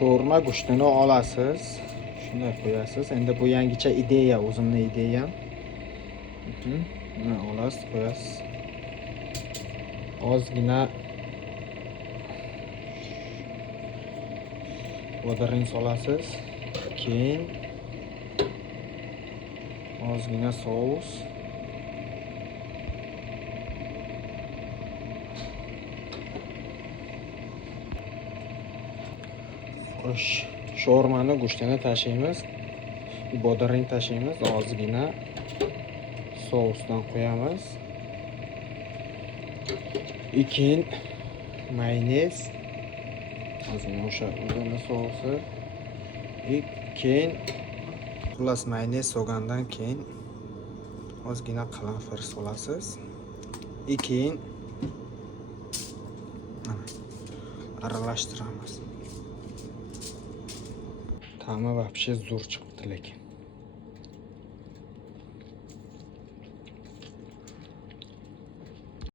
sho'rma go'shtini olasiz. Shunday qo'yasiz. Endi bu yangicha ideya, o'zimning ideyam. Buni olasiz, qo'yasiz. Ozgina bodaring solasiz. Keyin ozgina sous. Sho'rmani go'shtini tashlaymiz. Bodaring tashlaymiz. Ozgina sousdan qo'yamiz. Keyin mayonez. Ozgina o'sha o'zini sousi. Keyin xullas mayonez solgandan keyin ozgina qalanfir solasiz. Keyin aralashtiramiz. Ta'mi вообще zo'r chiqibdi lekin.